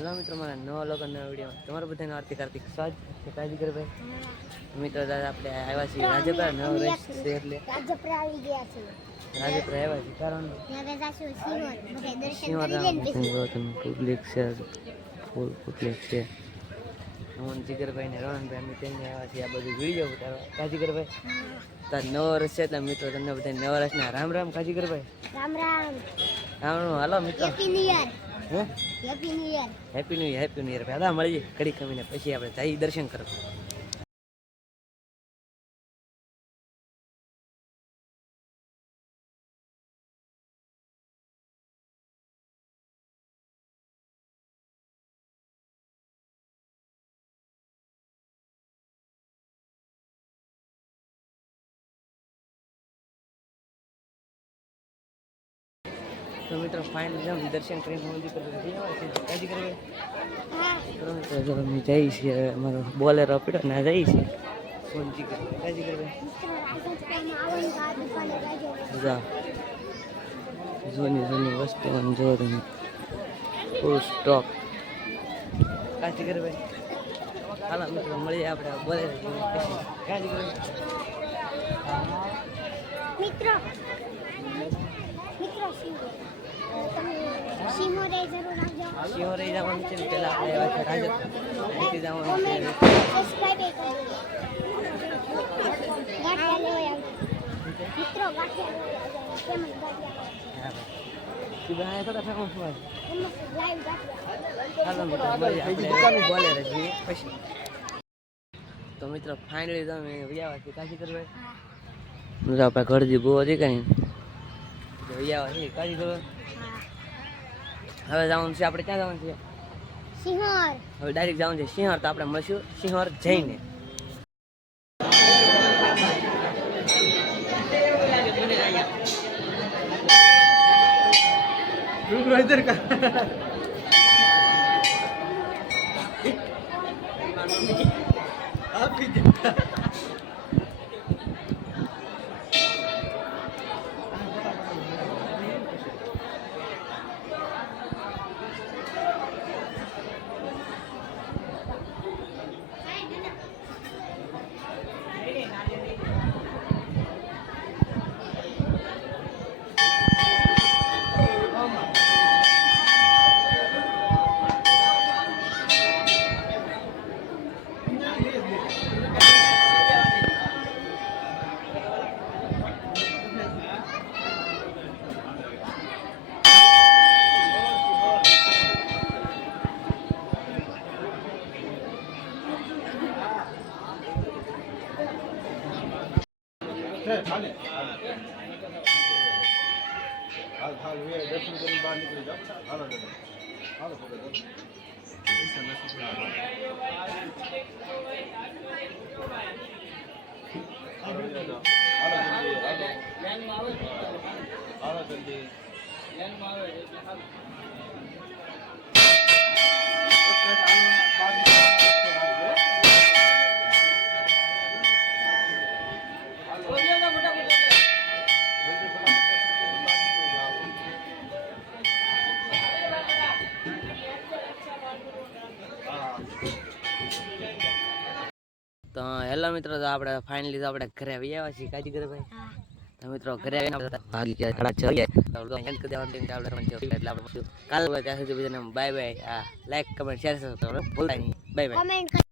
Hello मित्रों मारा नवा लोग नवा वीडियो તમારું બધાનું હાર્દિક હાર્દિક સ્વાગત છે કાજીગરભાઈ મિત્રો દાદા આપણે આવ્યા છીએ રાજપરા નવ રસ છે એટલે રાજપરા આવી ગયા છે રાજપરા આવ્યા છે કારણ હવે જાશું સિંહોર બધા દર્શન કરી લેન પછી પબ્લિક છે ફૂલ પબ્લિક છે હું જીગરભાઈ ને રોહનભાઈ અમે તેને આવ્યા છીએ આ બધું વિડીયો ઉતારવા કાજીગરભાઈ તાર નવ વર્ષ છે એટલે મિત્રો તમને બધા નવ વર્ષના રામ રામ કાજીગરભાઈ રામ રામ રામ હાલો મિત્રો હેપી ન્યુ યર હે happy new year happy new year પહેલા મળીએ ઘડી ખમીને પછી આપણે જઈ દર્શન કરવા तो मित्रों फाइनल जब दर्शन કરીને મંદિર પર જઈએ છે કાજી કરે હા તો અમે જઈ છીએ અમારો બોલેરો પીડો ના જઈ છે ફોનજી કરે કાજી કરે જા જોની વસ્તુ અને જો તમે ફૂલ સ્ટોક કાજી કરે ભાઈ હાલો મિત્રો મળીએ આપણે બોલેરો કાજી કરે મિત્રો સિંહોરે જરૂર આવજો સિંહોરે જવાનું છે પહેલા આપણે આવ્યા છે રાજપરા જવાનું છે સબસ્ક્રાઇબ કરો ગાંઠિયા લેવા આવજો મિત્રો ગાંઠિયા લેવા આવજો કેમ ગાંઠિયા હા તું બનાય તો ફેંકો છું એમ લાઈવ ગાંઠિયા હાલો મિત્રો આપણે દુકાને બોલેરો છીએ પછી તો મિત્રો ફાઇનલી તમે વ્યાવા છે કાજી કરવા મિત્રો આપણે ઘરથી બહુ હતી કઈ વ્યાવા છે કાજી કરવા હવે જવાનું છે આપણે ક્યાં જવાનું છે સિંહોર હવે ડાયરેક્ટ જવાનું છે સિંહોર તો આપણે મળશું સિંહોર જઈને दर्शन करने बाहर निकले जाओ हालो हालो તો હેલો મિત્રો તો આપણે ફાઇનલી તો આપણે ઘરે આવી આવ્યા છીએ કાજી કરે ભાઈ તો મિત્રો ઘરે આવીને ભાગી ગયા 6:30 એન્ડ કરી દેવાનું એટલે આપણે કાલે ત્યાં સુધી બધાને bye bye like comment share કરો ભૂલતા નહીં બાય બાય.